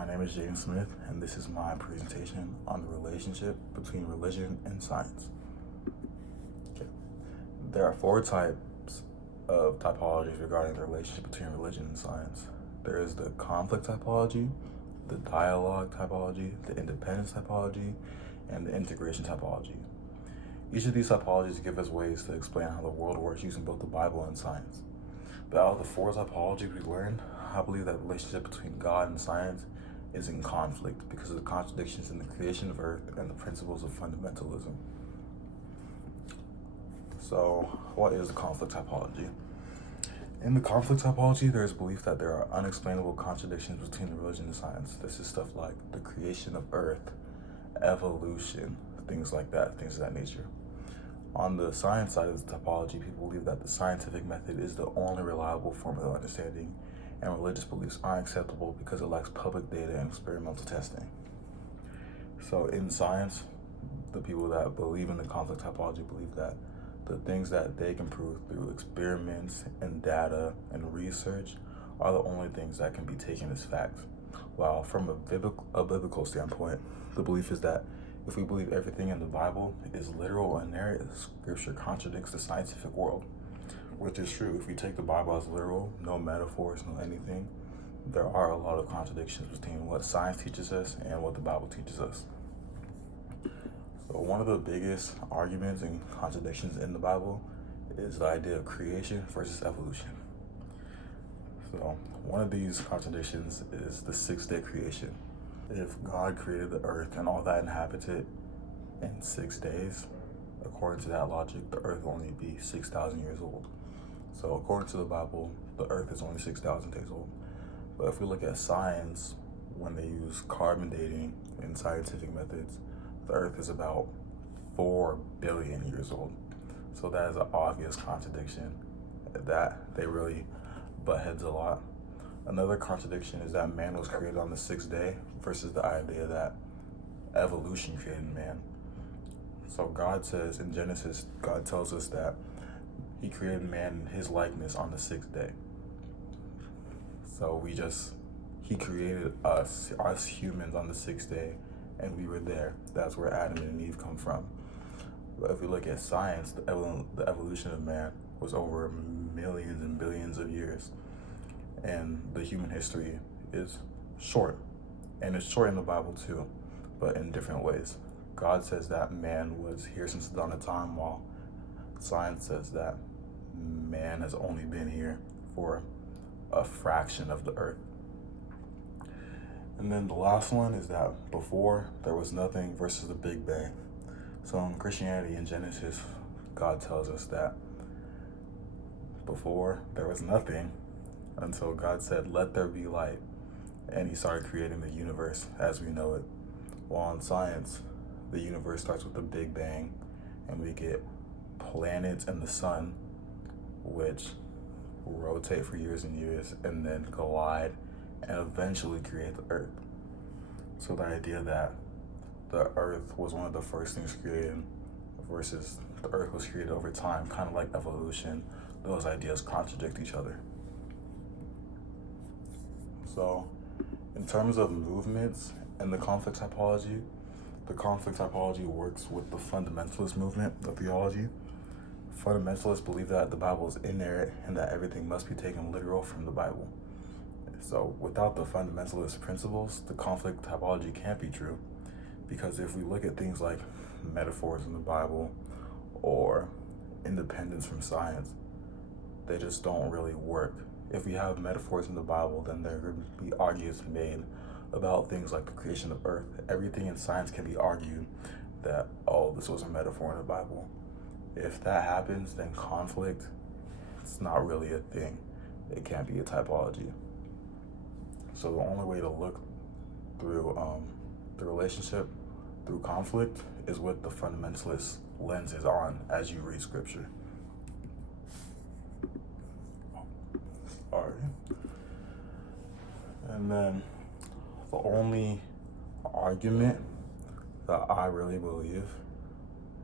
My name is Jaden Smith, and this is my presentation on the relationship between religion and science. Okay. There are four types of typologies regarding the relationship between religion and science. There is the conflict typology, the dialogue typology, the independence typology, and the integration typology. Each of these typologies give us ways to explain how the world works using both the Bible and science. But out of the four typologies we learned, I believe that the relationship between God and science is in conflict because of the contradictions in the creation of Earth and the principles of fundamentalism. So, what is the conflict typology? In the conflict typology, there is belief that there are unexplainable contradictions between religion and science. This is stuff like the creation of Earth, evolution, things like that, things of that nature. On the science side of the typology, people believe that the scientific method is the only reliable form of understanding, and religious beliefs aren't acceptable because it lacks public data and experimental testing. So in science, the people that believe in the conflict typology believe that the things that they can prove through experiments and data and research are the only things that can be taken as facts. While from a biblical standpoint, the belief is that if we believe everything in the Bible is literal and inerrant, Scripture contradicts the scientific world, which is true. If we take the Bible as literal, no metaphors, no anything, there are a lot of contradictions between what science teaches us and what the Bible teaches us. So one of the biggest arguments and contradictions in the Bible is the idea of creation versus evolution. So one of these contradictions is the 6-day creation. If God created the earth and all that inhabits it in 6 days, according to that logic, the earth will only be 6,000 years old. So according to the Bible, the earth is only 6,000 days old. But if we look at science, when they use carbon dating in scientific methods, the earth is about 4 billion years old. So that is an obvious contradiction that they really butt heads a lot. Another contradiction is that man was created on the 6th day versus the idea that evolution created man. So God says in Genesis, God tells us that he created man in his likeness on the 6th day. So he created us humans on the 6th day, and we were there. That's where Adam and Eve come from. But if we look at science, the evolution of man was over millions and billions of years. And the human history is short. And it's short in the Bible too, but in different ways. God says that man was here since the dawn of time, while science says that man has only been here for a fraction of the earth. And then the last one is that before there was nothing versus the Big Bang. So in Christianity, in Genesis, God tells us that before there was nothing until God said, "Let there be light," and he started creating the universe as we know it. While in science, the universe starts with the Big Bang, and we get planets and the sun, which rotate for years and years, and then collide and eventually create the earth. So the idea that the earth was one of the first things created versus the earth was created over time, kind of like evolution, those ideas contradict each other. So in terms of movements and the conflict typology works with the fundamentalist movement of theology. Fundamentalists believe that the Bible is inerrant and that everything must be taken literal from the Bible. So without the fundamentalist principles, the conflict typology can't be true, because if we look at things like metaphors in the Bible or independence from science, they just don't really work. If we have metaphors in the Bible, then there could be arguments made about things like the creation of earth. Everything in science can be argued that, oh, this was a metaphor in the Bible. If that happens, then conflict, it's not really a thing. It can't be a typology. So the only way to look through the relationship through conflict is with the fundamentalist lenses on as you read scripture. Alright. And then the only argument that I really believe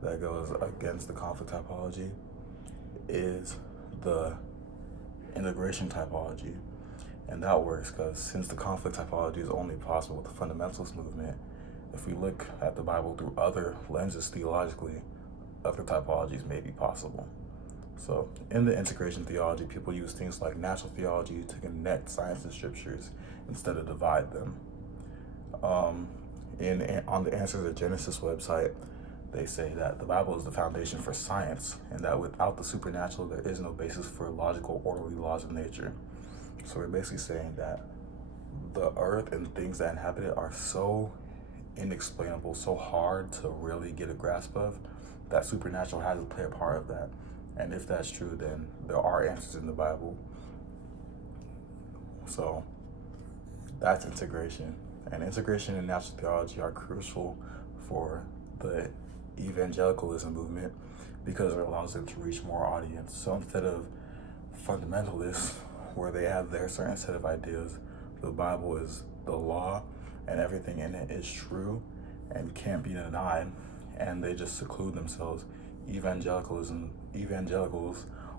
that goes against the conflict typology is the integration typology. And that works because since the conflict typology is only possible with the fundamentalist movement, if we look at the Bible through other lenses theologically, other typologies may be possible. So in the integration theology, people use things like natural theology to connect science and scriptures instead of divide them. On the Answers of Genesis website, they say that the Bible is the foundation for science, and that without the supernatural, there is no basis for logical, orderly laws of nature. So we're basically saying that the earth and things that inhabit it are so inexplainable, so hard to really get a grasp of, that supernatural has to play a part of that. And if that's true, then there are answers in the Bible. So that's integration. And integration and natural theology are crucial for the evangelicalism movement because it allows them to reach more audience. So instead of fundamentalists, where they have their certain set of ideas, the Bible is the law and everything in it is true and can't be denied, and they just seclude themselves. Evangelicals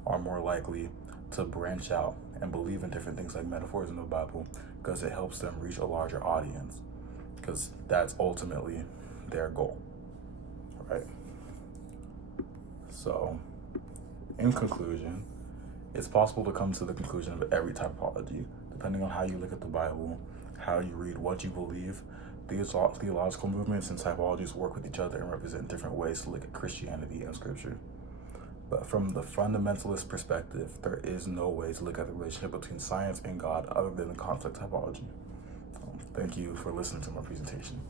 are more likely to branch out and believe in different things like metaphors in the Bible because it helps them reach a larger audience, because that's ultimately their goal, right? So, in conclusion, it's possible to come to the conclusion of every typology, depending on how you look at the Bible, how you read, what you believe. Theological movements and typologies work with each other and represent different ways to look at Christianity and Scripture. But from the fundamentalist perspective, there is no way to look at the relationship between science and God other than the conflict typology. Thank you for listening to my presentation.